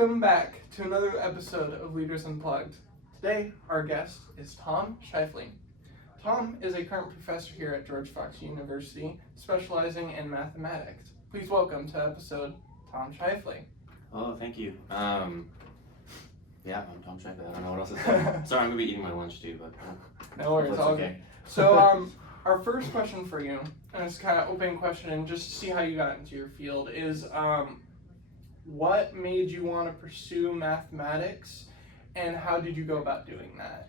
Welcome back to another episode of Leaders Unplugged. Today, our guest is Tom Shifley. Tom is a current professor here at George Fox University, specializing in mathematics. Please welcome to episode Tom Shifley. Oh, thank you. Yeah, I'm Tom Shifley. I don't know what else to say. Sorry, I'm gonna be eating my lunch too, but no worries, all okay. Good. So, our first question for you, and it's kind of open question, and just to see how you got into your field, is what made you want to pursue mathematics, and how did you go about doing that?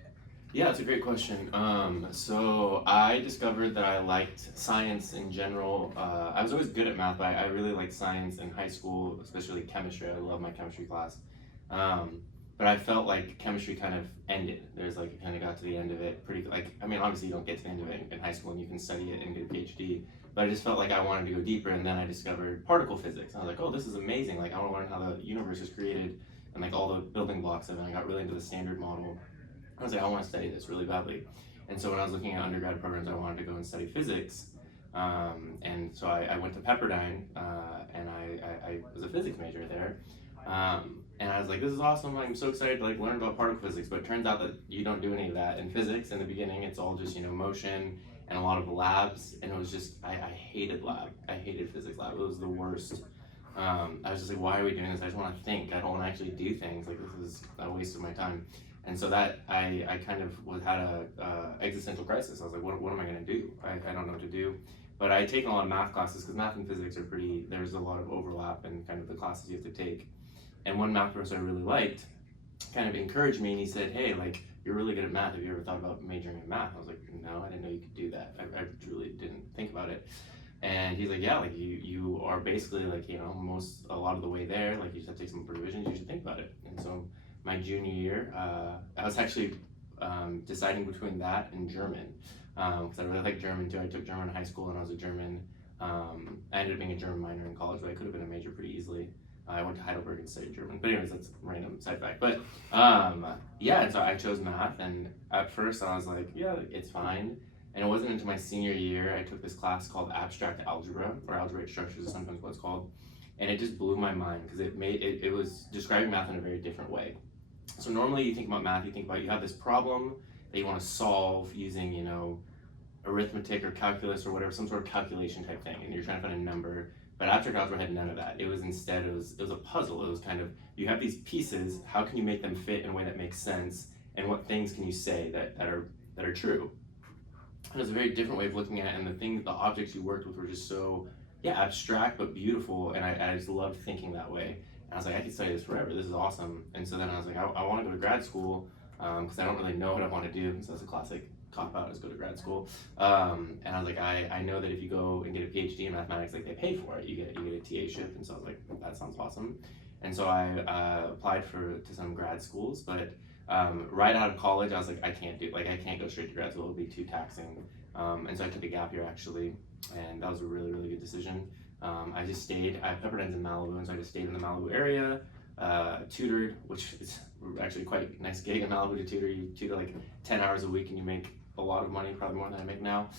Yeah, it's a great question. So I discovered that I liked science in general. I was always good at math, but I really liked science in high school, especially chemistry. I love my chemistry class. But I felt like chemistry kind of ended. There's like, it kind of got to the end of it pretty, obviously you don't get to the end of it in high school and you can study it and get a PhD, but I just felt like I wanted to go deeper, and then I discovered particle physics. I was like, oh, this is amazing. Like, I want to learn how the universe is created and like all the building blocks of it. And I got really into the standard model. I was like, I want to study this really badly. And so when I was looking at undergrad programs, I wanted to go and study physics. And so I went to Pepperdine, and I was a physics major there. And I was like, this is awesome. I'm so excited to like learn about particle physics, but it turns out that you don't do any of that in physics in the beginning. It's all just, motion and a lot of labs. And it was just, I hated lab. I hated physics lab. It was the worst. I was just like, why are we doing this? I just want to think. I don't want to actually do things. Like, this is a waste of my time. And so that I kind of had a existential crisis. I was like, what am I going to do? I don't know what to do. But I had taken a lot of math classes because math and physics are there's a lot of overlap in kind of the classes you have to take. And one math professor I really liked kind of encouraged me, and he said, hey, like, you're really good at math. Have you ever thought about majoring in math? I was like, no, I didn't know you could do that. I truly didn't think about it. And he's like, yeah, like you are basically like, a lot of the way there. Like, you just have to take some revisions. You should think about it. And so my junior year, I was actually deciding between that and German, because I really like German too. I took German in high school, and I was a German. I ended up being a German minor in college, but I could have been a major pretty easily. I went to Heidelberg and studied German, but anyways, that's a random side fact. But yeah, and so I chose math, and at first I was like, yeah, it's fine. And it wasn't until my senior year I took this class called abstract algebra, or algebraic structures is sometimes what it's called, and it just blew my mind because it was describing math in a very different way. So normally you think about math, you have this problem that you want to solve using, arithmetic or calculus or whatever, some sort of calculation type thing, and you're trying to find a number. But abstract algebra had none of that. It was instead, it was a puzzle. It was kind of, you have these pieces, how can you make them fit in a way that makes sense, and what things can you say that are true? And it was a very different way of looking at it, and the objects you worked with were just so, abstract but beautiful, and I just loved thinking that way. And I was like, I could study this forever, this is awesome. And so then I was like, I want to go to grad school, because I don't really know what I want to do, so that's a classic cop-out, is go to grad school. And I was like, I know that if you go and get a PhD in mathematics, like, they pay for it, you get a TA-ship, and so I was like, that sounds awesome. And so I applied to some grad schools, but right out of college, I was like, I can't go straight to grad school, it would be too taxing. And so I took a gap year, actually, and that was a really, really good decision. I just stayed, Pepperdine's in Malibu, and so I just stayed in the Malibu area, tutored, which is actually quite a nice gig in Malibu to tutor. You tutor like 10 hours a week and you make a lot of money, probably more than I make now.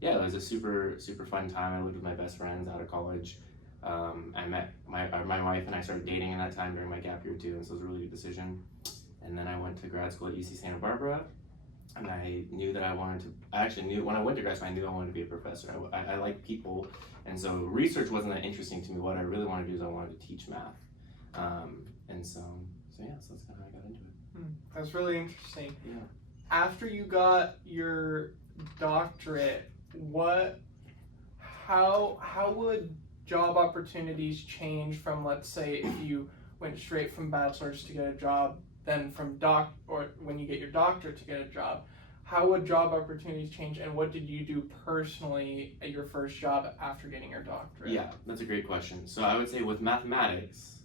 Yeah, it was a super, super fun time. I lived with my best friends out of college. I met my wife, and I started dating in that time during my gap year too, and so it was a really good decision. And then I went to grad school at UC Santa Barbara, and I knew that when I went to grad school, I knew I wanted to be a professor. I like people, and so research wasn't that interesting to me. What I really wanted to do is I wanted to teach math. So that's kind of how I got into it. That's really interesting. Yeah. After you got your doctorate, how would job opportunities change from, let's say, if you went straight from bachelor's to get a job, then or when you get your doctorate to get a job? How would job opportunities change, and what did you do personally at your first job after getting your doctorate? Yeah, that's a great question. So I would say with mathematics,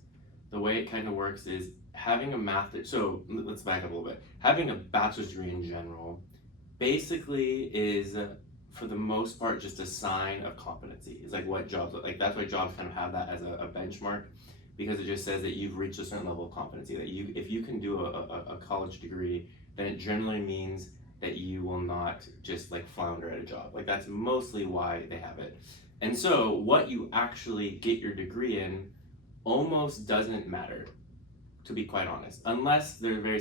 the way it kind of works is having so let's back up a little bit. Having a bachelor's degree in general basically is, for the most part, just a sign of competency. It's like what jobs, like that's why jobs kind of have that as a benchmark, because it just says that you've reached a certain level of competency, that if you can do a college degree, then it generally means that you will not just like flounder at a job. Like, that's mostly why they have it. And so what you actually get your degree in almost doesn't matter, to be quite honest, unless there are very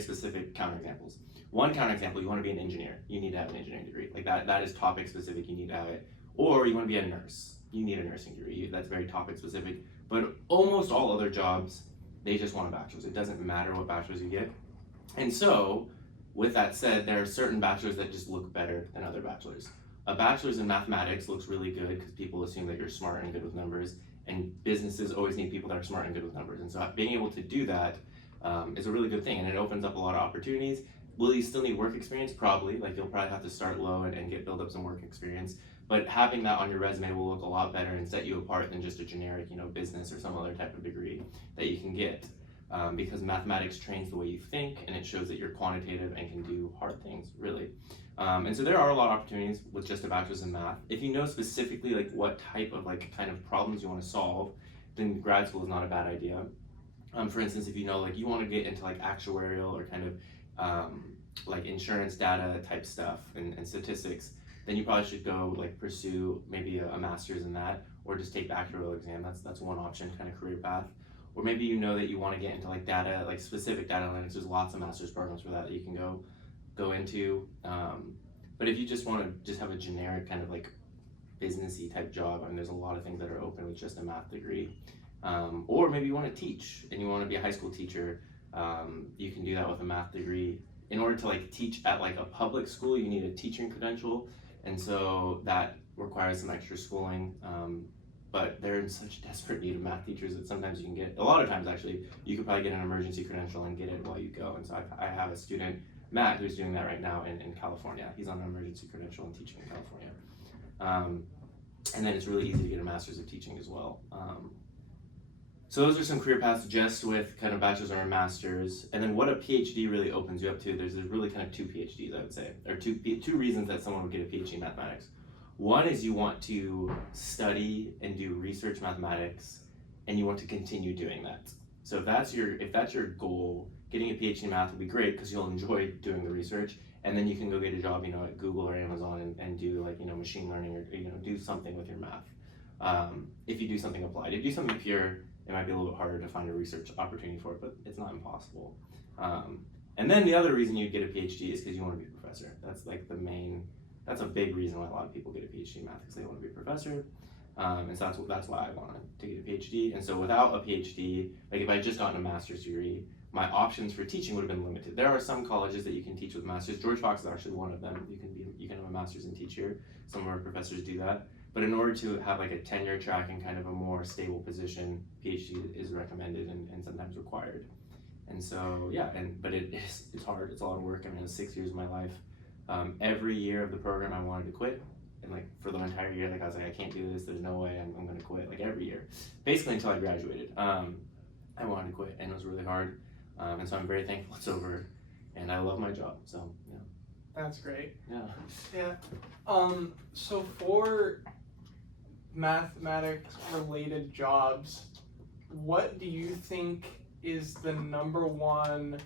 specific counterexamples. One counterexample, you want to be an engineer, you need to have an engineering degree. Like that is topic specific, you need to have it. Or you want to be a nurse, you need a nursing degree. That's very topic specific. But almost all other jobs, they just want a bachelor's. It doesn't matter what bachelor's you get. And so, with that said, there are certain bachelors that just look better than other bachelors. A bachelor's in mathematics looks really good because people assume that you're smart and good with numbers, and businesses always need people that are smart and good with numbers. And so being able to do that is a really good thing, and it opens up a lot of opportunities. Will you still need work experience? Probably. Like you'll probably have to start low and build up some work experience. But having that on your resume will look a lot better and set you apart than just a generic, business or some other type of degree that you can get. Because mathematics trains the way you think, and it shows that you're quantitative and can do hard things, really. And so there are a lot of opportunities with just a bachelor's in math. If you know specifically like what type of kind of problems you want to solve, then grad school is not a bad idea. For instance, if you know you want to get into actuarial or kind of insurance data type stuff and statistics, then you probably should go pursue maybe a master's in that, or just take the actuarial exam. That's one option, kind of career path. Or maybe you know that you want to get into data, specific data analytics. There's lots of master's programs for that you can go into. But if you just want to just have a generic kind of businessy type job, there's a lot of things that are open with just a math degree. Or maybe you want to teach and you want to be a high school teacher. You can do that with a math degree. In order to teach at a public school, you need a teaching credential, and so that requires some extra schooling. But they're in such desperate need of math teachers that sometimes you can get, a lot of times actually, you could probably get an emergency credential and get it while you go. And so I have a student, Matt, who's doing that right now in California. He's on an emergency credential and teaching in California. And then it's really easy to get a master's of teaching as well. So those are some career paths just with kind of bachelor's or a master's. And then what a PhD really opens you up to, there's really kind of two PhDs, I would say, or two reasons that someone would get a PhD in mathematics. One is you want to study and do research mathematics, and you want to continue doing that. So if that's your goal, getting a PhD in math will be great because you'll enjoy doing the research, and then you can go get a job, at Google or Amazon and do machine learning or do something with your math. If you do something applied, if you do something pure, it might be a little bit harder to find a research opportunity for it, but it's not impossible. And then the other reason you'd get a PhD is because you want to be a professor. That's a big reason why a lot of people get a PhD in math, because they want to be a professor. And so that's why I wanted to get a PhD. And so without a PhD, if I had just gotten a master's degree, my options for teaching would have been limited. There are some colleges that you can teach with masters. George Fox is actually one of them. You can have a master's and teach here. Some of our professors do that. But in order to have a tenure track and kind of a more stable position, PhD is recommended and sometimes required. And so but it's hard. It's a lot of work. It was 6 years of my life. Every year of the program I wanted to quit, and for the entire year, I was I can't do this, there's no way I'm going to quit, every year, basically until I graduated. I wanted to quit, and it was really hard, and so I'm very thankful it's over, and I love my job, so yeah. That's great. Yeah. So for mathematics related jobs, what do you think is the number one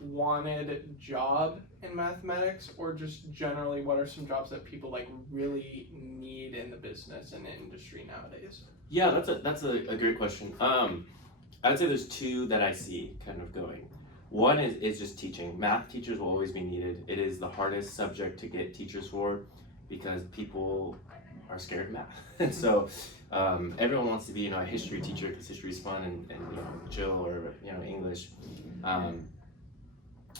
wanted job in mathematics, or just generally what are some jobs that people really need in the business and industry nowadays? Yeah, that's a great question. I would say there's two that I see kind of going. One is just teaching. Math teachers will always be needed. It is the hardest subject to get teachers for because people are scared of math. And so everyone wants to be a history teacher because history is fun and chill, or English.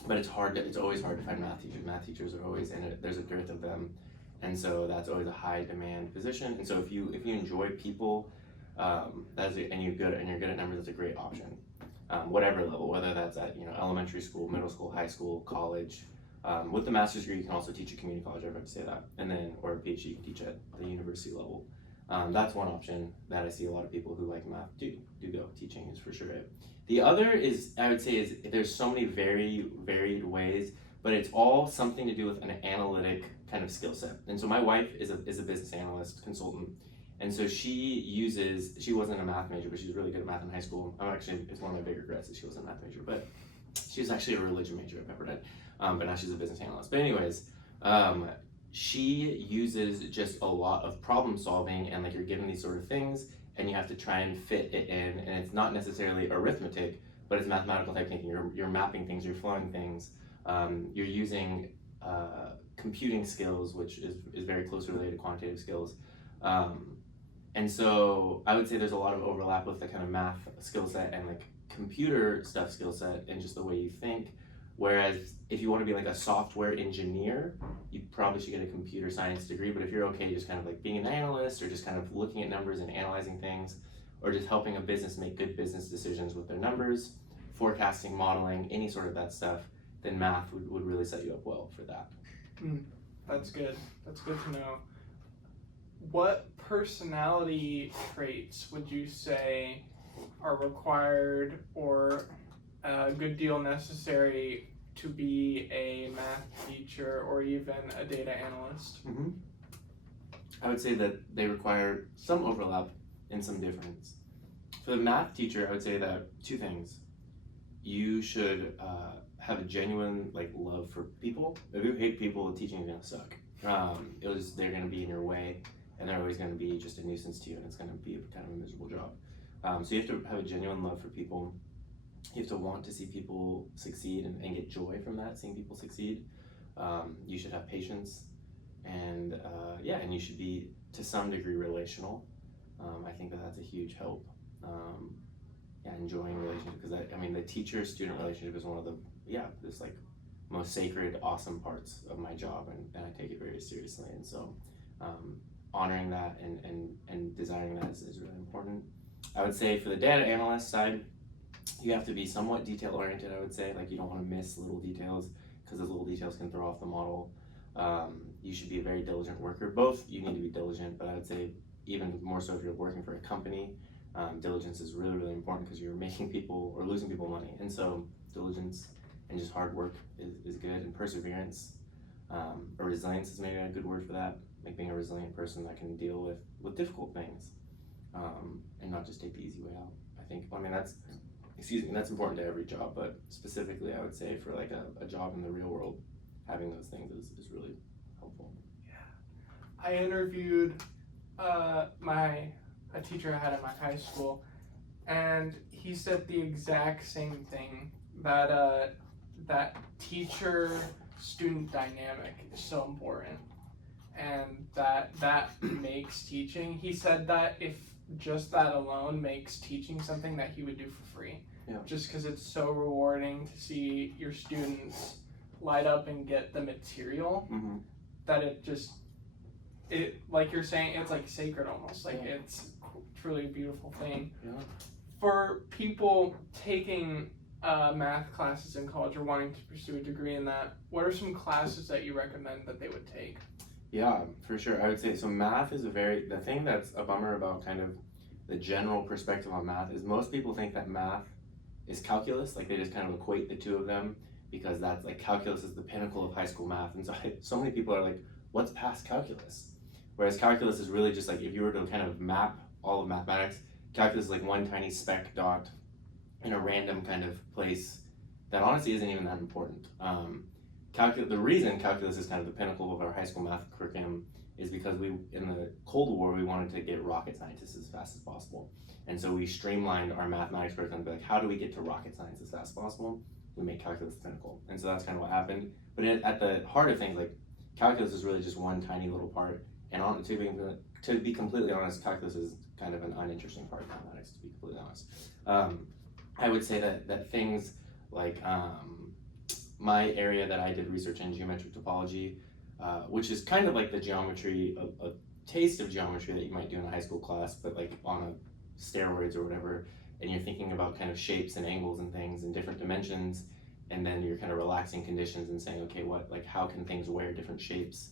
But it's hard. It's always hard to find math teachers. Math teachers are always there's a dearth of them, and so that's always a high demand position. And so if you enjoy people, and you're good at numbers, that's a great option. Whatever level, whether that's at elementary school, middle school, high school, college. With the master's degree, you can also teach at community college. I forgot to say that, and then or a PhD, you can teach at the university level. That's one option that I see a lot of people who like math do go. Teaching is for sure it. The other is, I would say, there's so many very varied ways, but it's all something to do with an analytic kind of skill set. And so my wife is a business analyst consultant, and so she wasn't a math major, but she was really good at math in high school. It's one of my big regrets that she wasn't a math major, but she was actually a religion major at Pepperdine, but now she's a business analyst. But anyways, she uses just a lot of problem solving, and you're given these sort of things, and you have to try and fit it in, and it's not necessarily arithmetic, but it's mathematical type thinking. You're mapping things, you're flowing things, you're using computing skills, which is very closely related to quantitative skills. And so I would say there's a lot of overlap with the kind of math skill set and like computer stuff skill set and just the way you think. Whereas if you want to be like a software engineer, you probably should get a computer science degree. But if you're okay just kind of like being an analyst or just kind of looking at numbers and analyzing things, or just helping a business make good business decisions with their numbers, forecasting, modeling, any sort of that stuff, then math would really set you up well for that. That's good. That's good to know. What personality traits would you say are required or a good deal necessary to be a math teacher or even a data analyst? I would say that they require some overlap and some difference. For the math teacher, I would say that two things. You should have a genuine like love for people. If you hate people, the teaching is gonna suck. They're gonna be in your way, and they're always gonna be just a nuisance to you, and it's gonna be kind of a miserable job. So you have to have a genuine love for people. You have to want to see people succeed and get joy from that, seeing people succeed. You should have patience, and and you should be to some degree relational. I think that's a huge help. Enjoying relationship, because the teacher-student relationship is one of the this like most sacred, awesome parts of my job, and I take it very seriously. And so honoring that and desiring that is really important. I would say for the data analyst side, you have to be somewhat detail-oriented. I would say, like, you don't want to miss little details, because those little details can throw off the model. You should be a very diligent worker. Both you need to be diligent, but I would say even more so if you're working for a company, diligence is really, really important, because you're making people or losing people money. And so diligence and just hard work is good, and perseverance, or resilience is maybe a good word for that, like being a resilient person that can deal with difficult things, and not just take the easy way out. That's important to every job, but specifically I would say for like a job in the real world, having those things is really helpful. I interviewed a teacher I had at my high school, and he said the exact same thing, that that teacher-student dynamic is so important, and that makes teaching. He said that if just that alone makes teaching something that he would do for free. Yeah. Just because it's so rewarding to see your students light up and get the material, that it like you're saying, it's like sacred almost, like it's truly a beautiful thing. For people taking math classes in college or wanting to pursue a degree in that, what are some classes that you recommend that they would take? Yeah, for sure. I would say, so math is the thing that's a bummer about kind of the general perspective on math is most people think that math is calculus, like they just kind of equate the two of them, because that's like calculus is the pinnacle of high school math. And so many people are like, what's past calculus? Whereas calculus is really just like, if you were to kind of map all of mathematics, calculus is like one tiny speck dot in a random kind of place that honestly isn't even that important. The reason calculus is kind of the pinnacle of our high school math curriculum is because in the Cold War, we wanted to get rocket scientists as fast as possible. And so we streamlined our mathematics curriculum to be like, how do we get to rocket science as fast as possible? We make calculus the pinnacle. And so that's kind of what happened. But at the heart of things, like, calculus is really just one tiny little part. And to be completely honest, calculus is kind of an uninteresting part of mathematics, to be completely honest. I would say that things like my area that I did research in, geometric topology, which is kind of like the geometry, a taste of geometry that you might do in a high school class, but like on a steroids or whatever, and you're thinking about kind of shapes and angles and things in different dimensions, and then you're kind of relaxing conditions and saying, okay, how can things wear different shapes?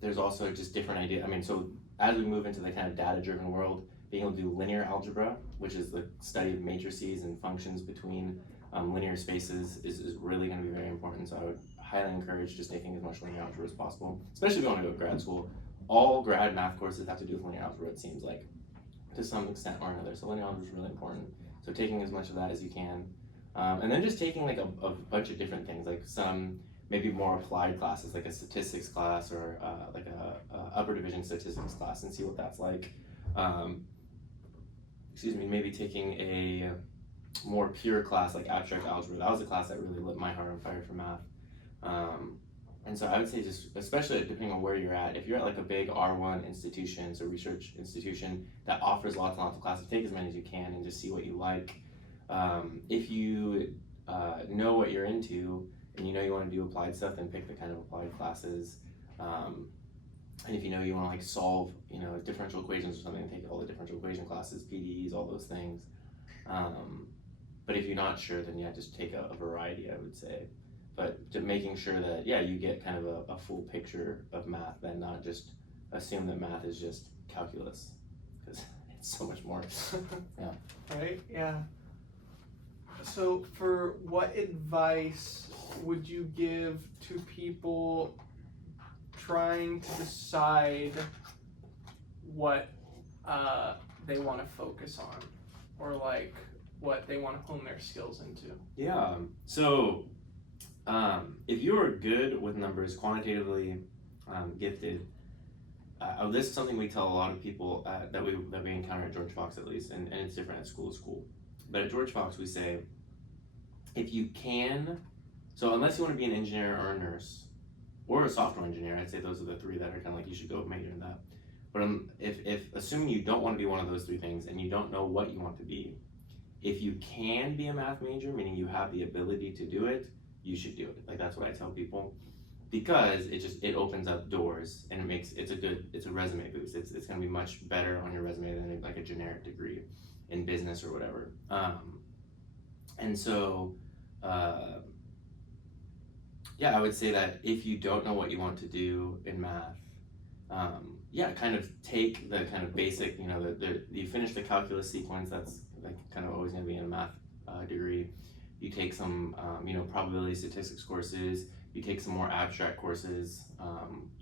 There's also just different ideas. So as we move into the kind of data-driven world, being able to do linear algebra, which is the study of matrices and functions between linear spaces, is really going to be very important. So I would highly encourage just taking as much linear algebra as possible, especially if you want to go to grad school. All grad math courses have to do with linear algebra, it seems like, to some extent or another. So linear algebra is really important. So taking as much of that as you can. And then just taking like a bunch of different things, like some maybe more applied classes, like a statistics class or like a upper division statistics class, and see what that's like. maybe taking a more pure class like abstract algebra. That was a class that really lit my heart on fire for math. And so I would say, just especially depending on where you're at, if you're at like a big R1 institution, so research institution that offers lots and lots of classes, take as many as you can and just see what you like. If you know what you're into and you know you want to do applied stuff, then pick the kind of applied classes. And if you know you want to like solve, differential equations or something, take all the differential equation classes, PDEs, all those things. But if you're not sure, then yeah, just take a variety, I would say. But to making sure that, yeah, you get kind of a full picture of math, then not just assume that math is just calculus, because it's so much more. Yeah. Right? Yeah. So for what advice would you give to people trying to decide what they want to focus on, or like what they want to hone their skills into? Yeah. So if you are good with numbers, quantitatively gifted, this is something we tell a lot of people that we encounter at George Fox, at least, and it's different at school to school. But at George Fox, we say, if you can, so unless you want to be an engineer or a nurse, or a software engineer, I'd say those are the three that are kind of like you should go major in that. But if assuming you don't want to be one of those three things and you don't know what you want to be, if you can be a math major, meaning you have the ability to do it, you should do it. Like, that's what I tell people, because it opens up doors and it's a resume boost. It's going to be much better on your resume than like a generic degree in business or whatever. And so yeah, I would say that if you don't know what you want to do in math, kind of take the kind of basic, you finish the calculus sequence. That's like kind of always going to be in a math degree. You take some, probability statistics courses. You take some more abstract courses.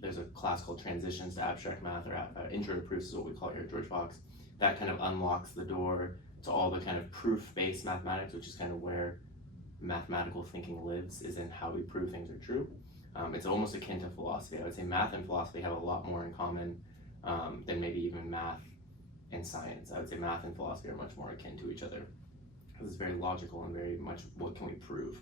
There's a class called Transitions to Abstract Math, or Intro to Proofs is what we call it here at George Fox. That kind of unlocks the door to all the kind of proof-based mathematics, which is kind of where mathematical thinking lives, is in how we prove things are true. It's almost akin to philosophy. I would say math and philosophy have a lot more in common than maybe even math and science. I would say math and philosophy are much more akin to each other, because it's very logical and very much what can we prove.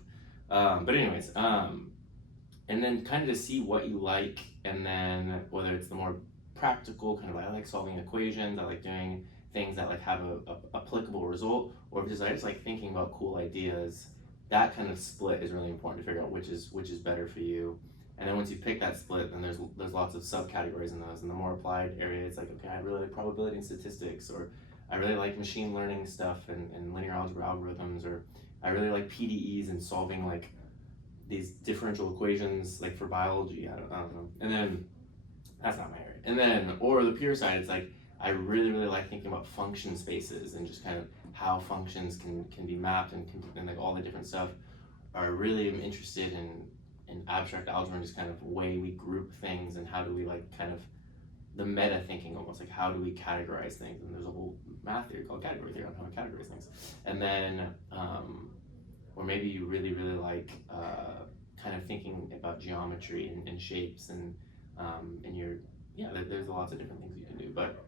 But anyways, and then kind of to see what you like, and then whether it's the more practical kind of, I like solving equations, I like doing things that like have a applicable result, or if I just like thinking about cool ideas. That kind of split is really important to figure out which is better for you. And then once you pick that split, then there's lots of subcategories in those. And the more applied area, it's like, okay, I really like probability and statistics, or I really like machine learning stuff and linear algebra algorithms, or I really like PDEs and solving like these differential equations like for biology. I don't know. And then that's not my area. And then, or the pure side, it's like I really like thinking about function spaces and just kind of how functions can be mapped and like all the different stuff. I really am interested in abstract algebra and just kind of way we group things, and how do we like kind of the meta thinking, almost like how do we categorize things. And there's a whole math theory called category theory on how to categorize things. And then or maybe you really like kind of thinking about geometry and shapes and there's lots of different things you can do. But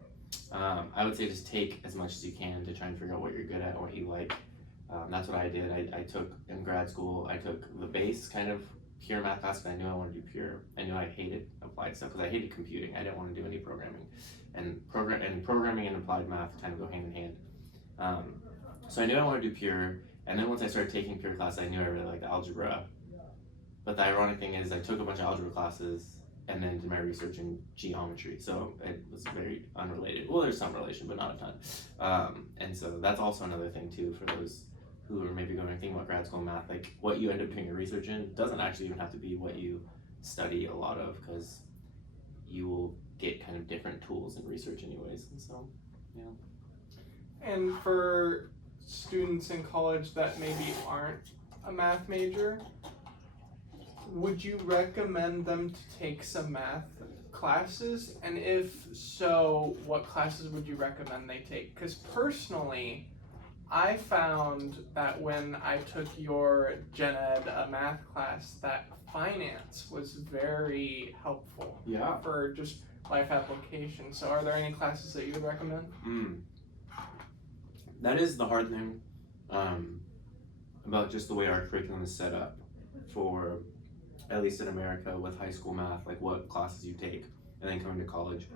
I would say just take as much as you can to try and figure out what you're good at and what you like. That's what I did. I took in grad school, I took the base kind of pure math class, because I knew I wanted to do pure. I knew I hated applied stuff because I hated computing. I didn't want to do any programming. And programming and applied math kind of go hand in hand. So I knew I wanted to do pure, and then once I started taking pure classes, I knew I really liked algebra. But the ironic thing is I took a bunch of algebra classes and then did my research in geometry, so it was very unrelated. Well, there's some relation, but not a ton. And so that's also another thing too, for those who are maybe going to think about grad school math, like what you end up doing your research in doesn't actually even have to be what you study a lot of, because you will get kind of different tools in research anyways. And so, yeah. And for students in college that maybe aren't a math major, would you recommend them to take some math classes? And if so, what classes would you recommend they take? Because personally, I found that when I took your Gen Ed math class, that finance was very helpful for just life application. So are there any classes that you would recommend? That is the hard thing about just the way our curriculum is set up for, at least in America, with high school math, like what classes you take, and then coming to college.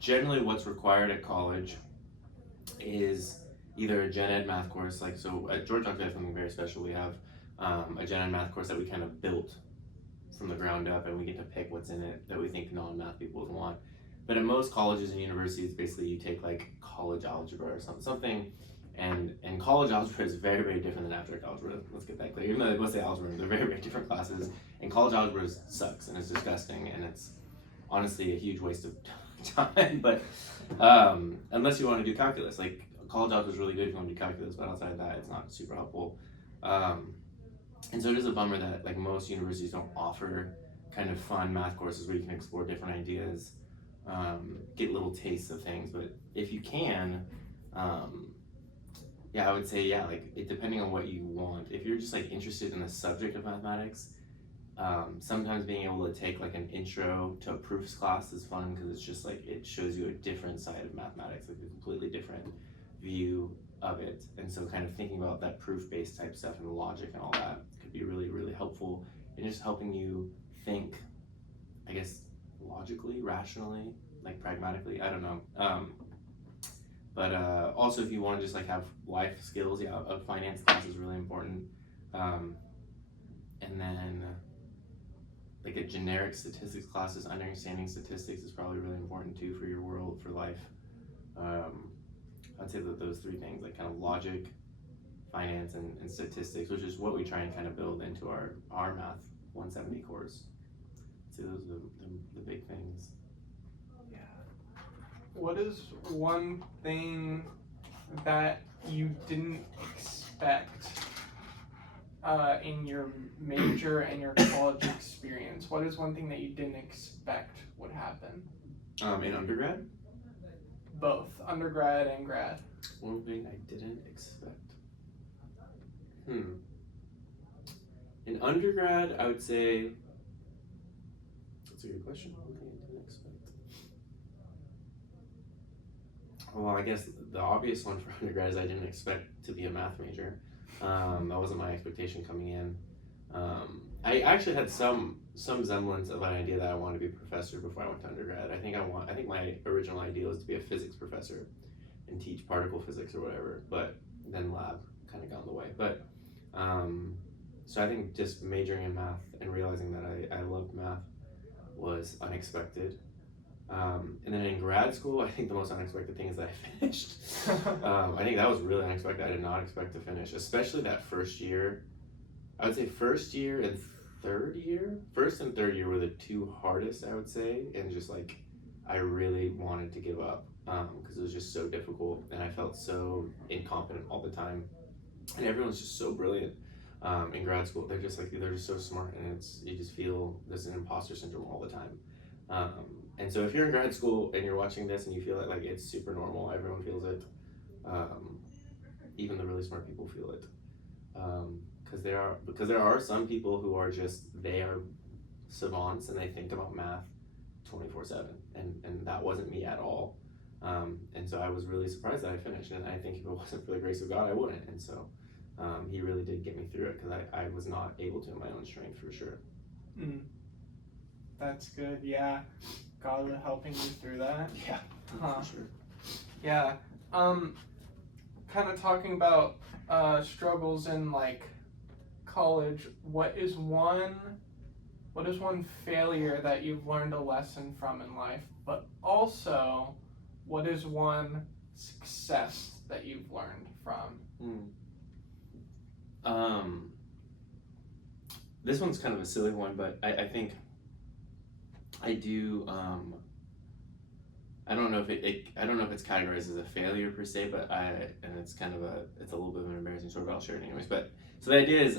Generally, what's required at college is either a gen ed math course, like so at Georgia Tech we have something very special. We have a gen ed math course that we kind of built from the ground up, and we get to pick what's in it that we think non-math people would want. But at most colleges and universities, basically you take like college algebra or something, and college algebra is very, very different than abstract algebra. Let's get that clear. Even though they both say algebra, they're very, very different classes, and college algebra sucks and it's disgusting, and it's honestly a huge waste of time. But unless you want to do calculus, like college algebra is really good if you want to do calculus, but outside of that, it's not super helpful. And so it is a bummer that like most universities don't offer kind of fun math courses where you can explore different ideas, get little tastes of things. But if you can, I would say like depending on what you want. If you're just like interested in the subject of mathematics, sometimes being able to take like an intro to a proofs class is fun because it's just like it shows you a different side of mathematics, like a completely different view of it. And so kind of thinking about that proof-based type stuff and the logic and all that could be really, really helpful in just helping you think, I guess, logically, rationally, like pragmatically, I don't know. But also if you want to just like have life skills, a finance class is really important. And then like a generic statistics class, is understanding statistics is probably really important too for your world, for life. I'd say that those three things, like kind of logic, finance, and statistics, which is what we try and kind of build into our math 170 course. I'd say those are the big things. Yeah. What is one thing that you didn't expect in your major and your college experience? What is one thing that you didn't expect would happen? In undergrad? Both, undergrad and grad. One thing I didn't expect. In undergrad, I would say, that's a good question. One thing I didn't expect. Well, I guess the obvious one for undergrad is I didn't expect to be a math major. That wasn't my expectation coming in. I actually had some semblance of an idea that I wanted to be a professor before I went to undergrad. I think my original idea was to be a physics professor and teach particle physics or whatever, but then lab kind of got in the way. But so I think just majoring in math and realizing that I loved math was unexpected. And then in grad school, I think the most unexpected thing is that I finished. I think that was really unexpected. I did not expect to finish, especially that first year. I would say first year and third year. First and third year were the two hardest, I would say, and just like I really wanted to give up because it was just so difficult, and I felt so incompetent all the time. And everyone's just so brilliant in grad school. They're just so smart, and you just feel there's an imposter syndrome all the time. And so if you're in grad school and you're watching this and you feel it, like it's super normal, everyone feels it. Even the really smart people feel it. Because there are some people who are they are savants and they think about math 24/7, and that wasn't me at all. And so I was really surprised that I finished, and I think if it wasn't for the grace of God, I wouldn't. And so he really did get me through it, because I was not able to in my own strength, for sure. That's good. Yeah, God was helping you through that. Yeah, for sure. Yeah. Kind of talking about struggles in like college. What is one failure that you've learned a lesson from in life? But also, what is one success that you've learned from? This one's kind of a silly one, but I think I do. I don't know if it's categorized as a failure per se, but it's a little bit of an embarrassing story, but I'll share it anyways. But so the idea is,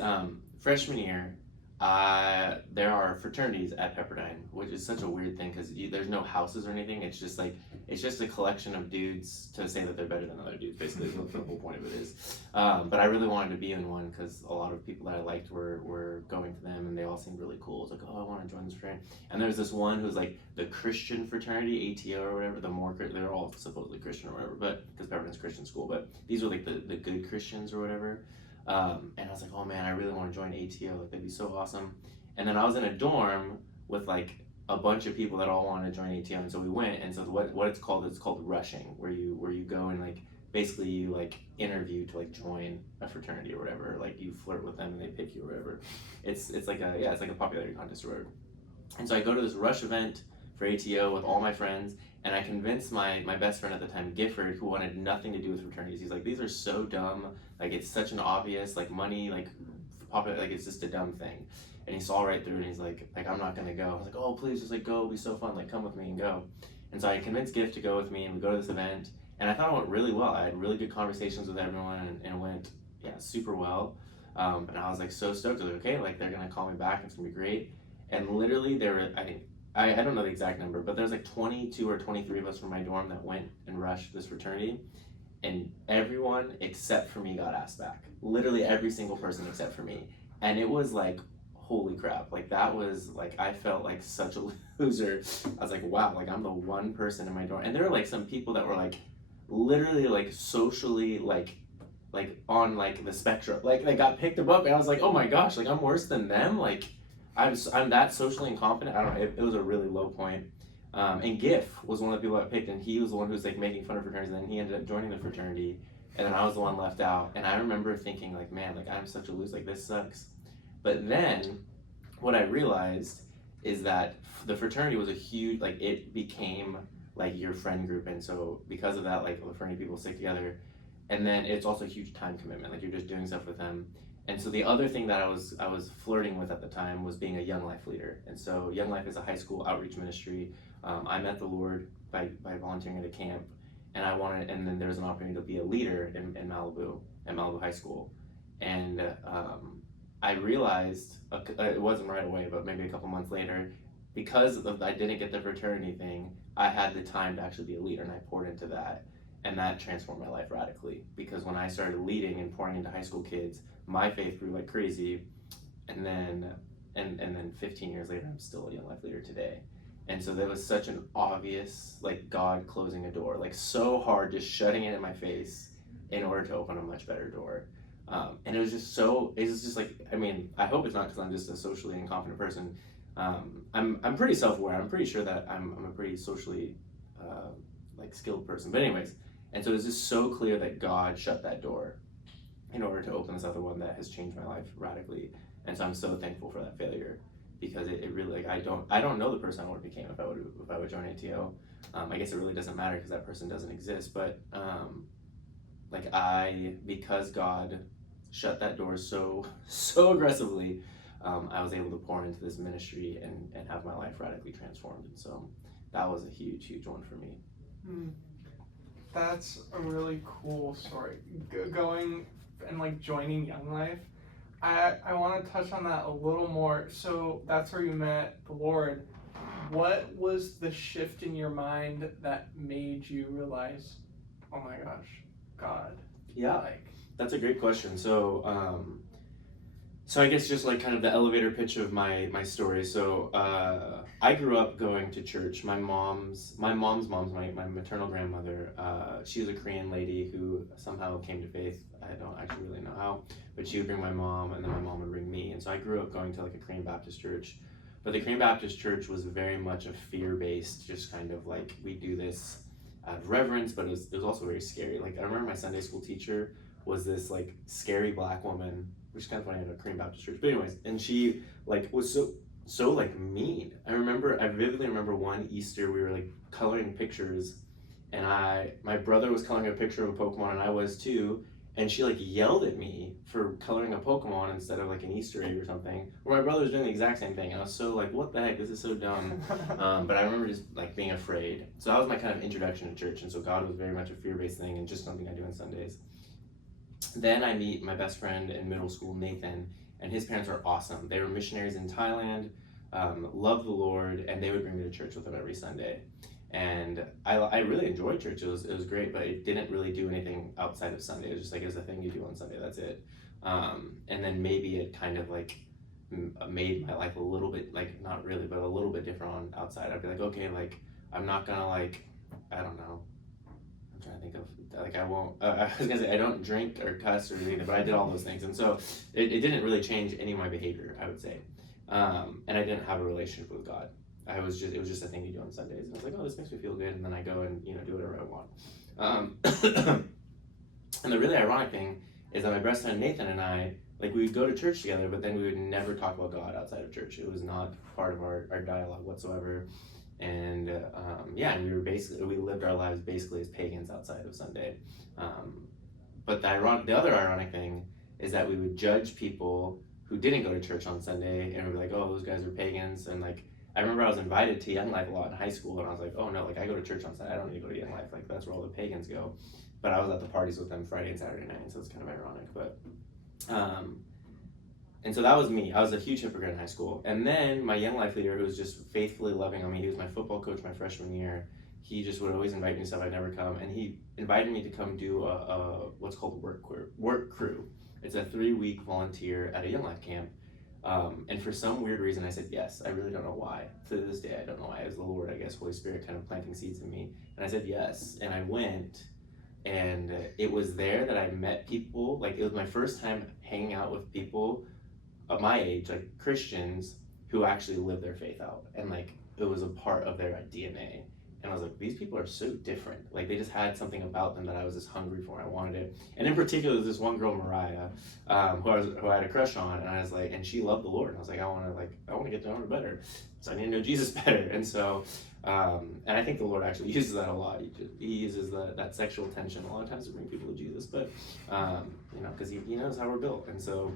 freshman year, there are fraternities at Pepperdine, which is such a weird thing because there's no houses or anything. It's just a collection of dudes to say that they're better than other dudes. Basically, is what the whole point of it is. But I really wanted to be in one because a lot of people that I liked were going to them, and they all seemed really cool. It's like, oh, I want to join this fraternity. And there's this one who's like the Christian fraternity, ATO or whatever. They're all supposedly Christian or whatever, but because Pepperdine's a Christian school. But these are like the good Christians or whatever. And I was like, oh man, I really want to join ATO. Like, that'd be so awesome. And then I was in a dorm with like a bunch of people that all wanted to join ATO, and so we went. And so what it's called rushing, where you go and like basically you like interview to like join a fraternity or whatever. Like you flirt with them and they pick you or whatever. It's like a popularity contest or whatever. And so I go to this rush event for ATO with all my friends, and I convinced my best friend at the time, Gifford, who wanted nothing to do with fraternities. He's like, these are so dumb. Like, it's such an obvious, like, money, like, popular, like, it's just a dumb thing. And he saw right through it, and he's like, I'm not gonna go. I was like, oh, please, just, like, go, it'll be so fun, like, come with me and go. And so I convinced Giff to go with me, and we go to this event, and I thought it went really well. I had really good conversations with everyone, and it went, super well. And I was, like, so stoked. I was like, okay, like, they're gonna call me back, it's gonna be great. And literally, there were, I don't know the exact number, but there's like 22 or 23 of us from my dorm that went and rushed this fraternity, and everyone except for me got asked back. Literally every single person except for me. And it was like, holy crap, like that was like, I felt like such a loser. I was like, wow, like I'm the one person in my dorm. And there were like some people that were like literally like socially like on like the spectrum, like they got picked up, and I was like, oh my gosh, like I'm worse than them. Like I'm that socially incompetent. I don't know. It was a really low point. And Giff was one of the people I picked, and he was the one who was like making fun of fraternities. And then he ended up joining the fraternity, and then I was the one left out. And I remember thinking like, man, like I'm such a loser. Like this sucks. But then, what I realized is that the fraternity was a huge, like it became like your friend group, and so because of that, like the fraternity people stick together. And then it's also a huge time commitment. Like you're just doing stuff with them. And so the other thing that I was flirting with at the time was being a Young Life leader. And so Young Life is a high school outreach ministry. I met the Lord by volunteering at a camp, and then there was an opportunity to be a leader in Malibu, at Malibu High School. And I realized, it wasn't right away, but maybe a couple months later, because I didn't get the fraternity thing, I had the time to actually be a leader, and I poured into that. And that transformed my life radically, because when I started leading and pouring into high school kids, my faith grew like crazy. And then 15 years later, I'm still a Young Life leader today. And so there was such an obvious, like God closing a door, like so hard, just shutting it in my face in order to open a much better door. And it was just like, I mean, I hope it's not because I'm just a socially incompetent person. I'm pretty self-aware. I'm pretty sure that I'm a pretty socially like skilled person. But anyways, and so it's just so clear that God shut that door in order to open this other one that has changed my life radically. And so I'm so thankful for that failure, because it really, like, I don't know the person I would have became if I would join ATO. I guess it really doesn't matter because that person doesn't exist. But because God shut that door so aggressively, I was able to pour into this ministry and have my life radically transformed. And so that was a huge one for me. That's a really cool story. Going and like joining Young Life, I want to touch on that a little more. So that's where you met the Lord. What was the shift in your mind that made you realize, oh my gosh, God? Yeah, that's a great question. So I guess just like kind of the elevator pitch of my story. So I grew up going to church. My mom's my maternal grandmother, she was a Korean lady who somehow came to faith. I don't actually really know how, but she would bring my mom, and then my mom would bring me. And so I grew up going to like a Korean Baptist church. But the Korean Baptist church was very much a fear-based, just kind of like, we do this out of reverence, but it was also very scary. Like I remember my Sunday school teacher was this like scary black woman, which is kind of funny in a Korean Baptist church. But anyways, and she like was so like mean. I vividly remember one Easter we were like coloring pictures, and my brother was coloring a picture of a Pokemon, and I was too, and she like yelled at me for coloring a Pokemon instead of like an Easter egg or something, where my brother was doing the exact same thing. And I was so like, what the heck, this is so dumb. But I remember just like being afraid. So that was my kind of introduction to church, and so God was very much a fear-based thing and just something I do on Sundays. Then I meet my best friend in middle school, Nathan, and his parents were awesome. They were missionaries in Thailand, loved the Lord, and they would bring me to church with them every Sunday. And I really enjoyed church. It was great, but it didn't really do anything outside of Sunday. It was just like, it was a thing you do on Sunday, that's it. And then maybe it kind of like made my life a little bit, like, not really, but a little bit different on outside. I'd be like, okay, like, I'm not gonna, like, I don't know, I'm trying to think of, like, I won't, I was gonna say, I don't drink or cuss or anything, but I did all those things. And so it didn't really change any of my behavior, I would say. And I didn't have a relationship with God. It was just a thing you do on Sundays. And I was like, oh, this makes me feel good. And then I go and, do whatever I want. And the really ironic thing is that my best friend Nathan and I, like, we would go to church together, but then we would never talk about God outside of church. It was not part of our dialogue whatsoever. And and we lived our lives basically as pagans outside of Sunday. But the other ironic thing is that we would judge people who didn't go to church on Sunday, and we'd be like, oh, those guys are pagans. And like, I remember I was invited to Young Life a lot in high school, and I was like, oh no, like, I go to church on Sunday, I don't need to go to Young Life, like, that's where all the pagans go. But I was at the parties with them Friday and Saturday night, so it's kind of ironic. But and so that was me. I was a huge hypocrite in high school. And then my Young Life leader, who was just faithfully loving on me, he was my football coach my freshman year. He just would always invite me to stuff I'd never come, and he invited me to come do a what's called work crew. It's a 3-week volunteer at a Young Life camp. And for some weird reason, I said yes. I really don't know why. To this day, I don't know why. It was the Lord, I guess, Holy Spirit kind of planting seeds in me. And I said yes. And I went, and it was there that I met people. Like, it was my first time hanging out with people of my age, like Christians, who actually live their faith out. And, like, it was a part of their DNA. And I was like, these people are so different. Like, they just had something about them that I was just hungry for. I wanted it. And in particular, there's this one girl, Mariah, who I had a crush on, and I was like, and she loved the Lord. And I was like, I want to get to know her better. So I need to know Jesus better. And so, and I think the Lord actually uses that a lot. He uses that sexual tension a lot of times to bring people to Jesus. But, because he knows how we're built. And so,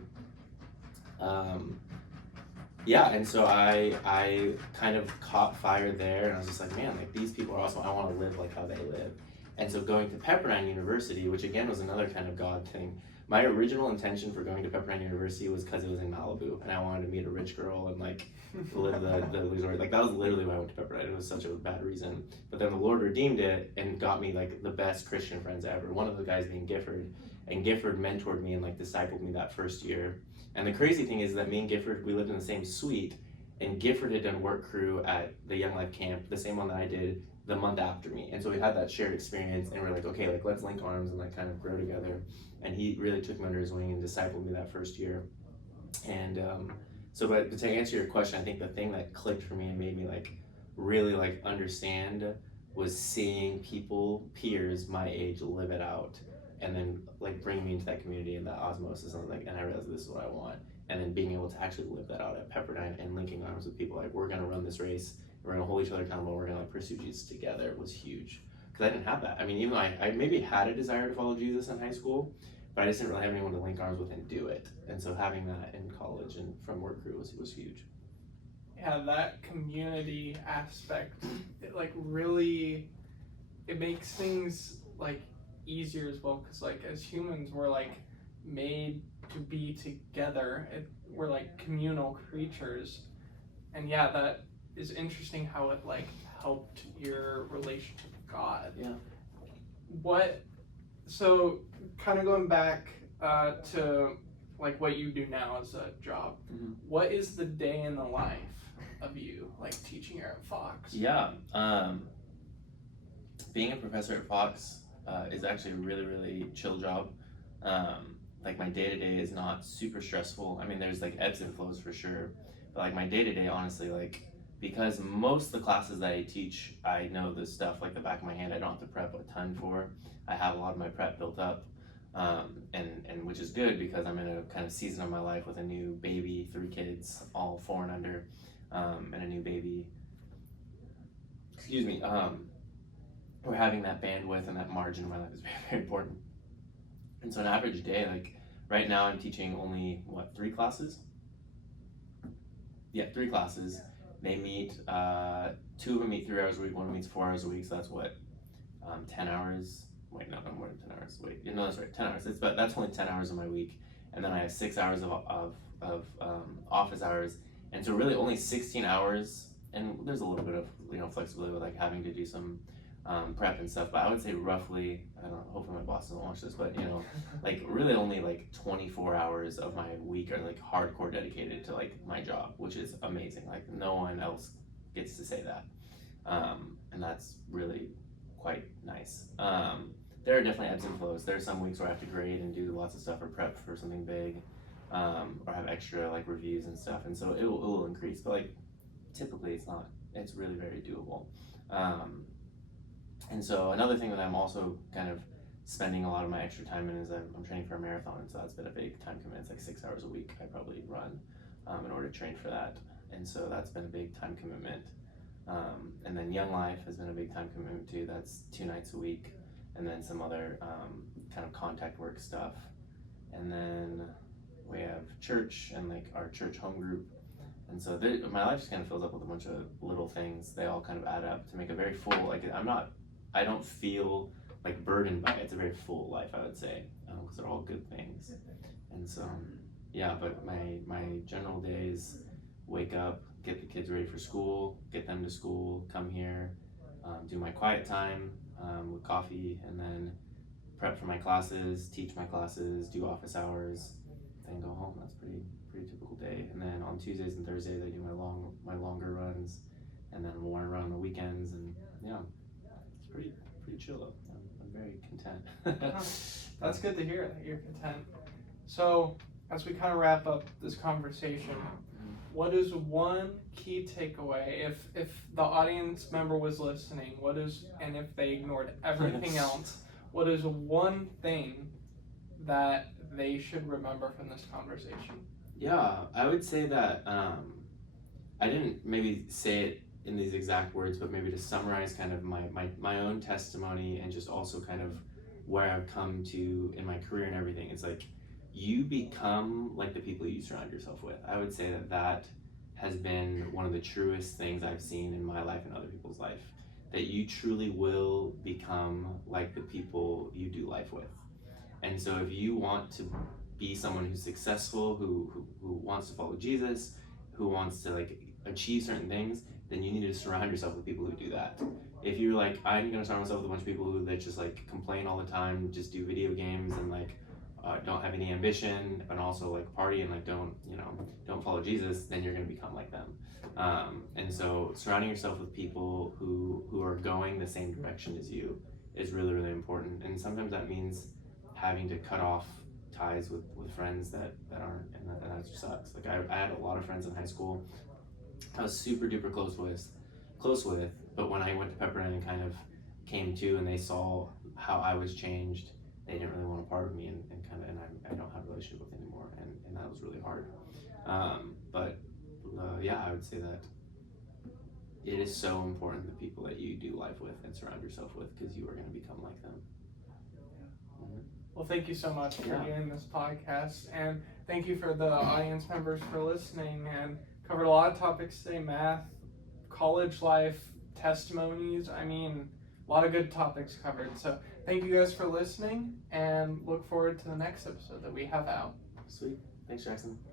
and so I kind of caught fire there, and I was just like, man, like, these people are awesome. I want to live like how they live. And so going to Pepperdine University, which again was another kind of God thing. My original intention for going to Pepperdine University was because it was in Malibu, and I wanted to meet a rich girl and like live the resort. Like, that was literally why I went to Pepperdine. It was such a bad reason. But then the Lord redeemed it and got me like the best Christian friends ever. One of the guys being Gifford, and Gifford mentored me and like discipled me that first year. And the crazy thing is that me and Gifford, we lived in the same suite, and Gifford had done work crew at the Young Life camp, the same one that I did the month after me. And so we had that shared experience, and we're like, okay, like, let's link arms and like kind of grow together. And he really took me under his wing and discipled me that first year. And but to answer your question, I think the thing that clicked for me and made me like really like understand was seeing peers my age live it out. And then like bringing me into that community and that osmosis, and I realized this is what I want. And then being able to actually live that out at Pepperdine and linking arms with people, like, we're gonna run this race, we're gonna hold each other accountable, we're gonna like pursue Jesus together, was huge. Because I didn't have that. I mean, even though I maybe had a desire to follow Jesus in high school, but I just didn't really have anyone to link arms with and do it. And so having that in college and from work crew was huge. Yeah, that community aspect, it like really, it makes things like easier as well, because like as humans we're like made to be together. We're like communal creatures, and yeah, that is interesting how it like helped your relationship with God. Yeah. So kind of going back to like what you do now as a job, what is the day in the life of you like teaching here at Fox? Yeah, being a professor at Fox is actually a really, really chill job. Like, my day-to-day is not super stressful. I mean, there's like ebbs and flows for sure, but like my day-to-day, honestly, like, because most of the classes that I teach, I know this stuff like the back of my hand. I don't have to prep a ton for. I have a lot of my prep built up, and which is good because I'm in a kind of season of my life with a new baby, 3 kids, all 4 and under, and a new baby. We're having that bandwidth and that margin in my life is very, very important. And so an average day, like right now I'm teaching only, 3 classes? Yeah, 3 classes. They meet, 2 of them meet 3 hours a week, 1 meets 4 hours a week, so that's 10 hours? Wait, no, more than 10 hours. Wait, no, that's right, 10 hours. That's only 10 hours of my week. and then I have 6 hours of office hours, and so really only 16 hours. And there's a little bit of flexibility with like having to do some prep and stuff, but I would say roughly, I don't know, hopefully my boss doesn't watch this, but like really only like 24 hours of my week are like hardcore dedicated to like my job, which is amazing. Like no one else gets to say that, and that's really quite nice. There are definitely ebbs and flows. There are some weeks where I have to grade and do lots of stuff or prep for something big, or have extra like reviews and stuff, and so it will increase, but like typically it's really very doable. And so another thing that I'm also kind of spending a lot of my extra time in is I'm training for a marathon, and so that's been a big time commitment. It's like 6 hours a week I probably run in order to train for that, and so that's been a big time commitment. And then Young Life has been a big time commitment too. That's 2 nights a week, and then some other kind of contact work stuff. And then we have church and like our church home group. And so my life just kind of fills up with a bunch of little things. They all kind of add up to make a very full, like I don't feel like burdened by it. It's a very full life, I would say, because they're all good things. And so, yeah, but my general days, wake up, get the kids ready for school, get them to school, come here, do my quiet time with coffee, and then prep for my classes, teach my classes, do office hours, then go home. That's pretty typical day. And then on Tuesdays and Thursdays I do my longer runs, and then more run on the weekends, and yeah, it's pretty chill though. I'm very content. That's good to hear that you're content. So as we kind of wrap up this conversation, what is one key takeaway if the audience member was listening, and if they ignored everything else, what is one thing that they should remember from this conversation? Yeah, I would say that I didn't maybe say it in these exact words, but maybe to summarize kind of my own testimony, and just also kind of where I've come to in my career and everything. It's like you become like the people you surround yourself with. I would say that has been one of the truest things I've seen in my life and other people's life, that you truly will become like the people you do life with. And so if you want to be someone who's successful, who wants to follow Jesus, who wants to like achieve certain things, then you need to surround yourself with people who do that. If you're like, I'm gonna surround myself with a bunch of people who that just like complain all the time, just do video games and like don't have any ambition, and also like party and like don't follow Jesus, then you're gonna become like them. And so surrounding yourself with people who are going the same direction as you is really important. And sometimes that means having to cut off ties with friends that aren't, and that just sucks. Like I had a lot of friends in high school I was super duper close with, but when I went to Pepperdine and kind of came to, and they saw how I was changed, they didn't really want a part of me, and I don't have a relationship with anymore, and that was really hard. Yeah, I would say that it is so important the people that you do life with and surround yourself with, because you are going to become like them. Well, thank you so much for doing this podcast, and thank you for the audience members for listening, and covered a lot of topics today: math, college life, testimonies. I mean, a lot of good topics covered. So thank you guys for listening, and look forward to the next episode that we have out. Sweet. Thanks, Jackson.